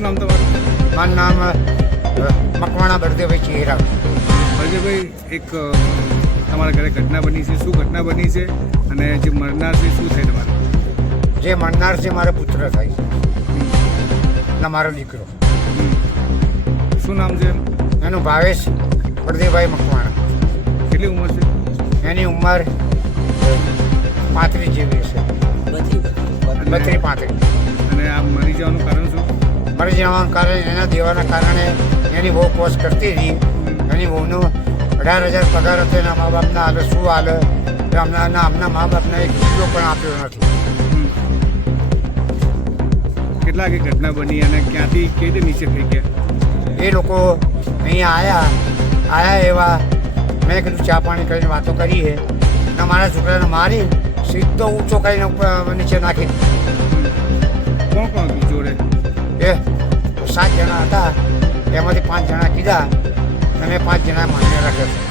શું નામ તમારું? મારું નામ મકવાણા બળદેવભાઈ ચહેરા. બળદેવભાઈ, એક તમારા ઘરે ઘટના બની છે, શું ઘટના બની છે અને જે મરનાર છે શું થાય તમારે? જે મરનાર છે મારો પુત્ર થાય ને મારો દીકરો. શું નામ છે એનું ભાવેશ બળદેવભાઈ મકવાણા. કેટલી ઉંમર છે? એની ઉંમર 35 જેવી હશે, 32-35. અને આ મરી જવાનું કારણ શું? મરી જવાનું કારણ એના દેવાના કારણે એની બહુ કોશ કરતી હતી. એની બહુનો 18,000 પગાર હતો. એના મા બાપના હાલે શું હાલે આમના મા બાપને એક રૂપિયો પણ આપ્યો નથી. કેટલા વાગે ઘટના બની અને ક્યાંથી કેવી રીતે નીચે થઈ ગયા? એ લોકો અહીંયા આયા એવા મેં કીધું ચા પાણી કરીને વાતો કરી છે ને મારા છોકરાને મારી સીધો ઊંચો કરીને નીચે નાખી. કોણ કોણ હતું જોડે? એ 7 જણા હતા, એમાંથી 5 જણા કીધા અને 5 જણા માન્ય રાખ્યા.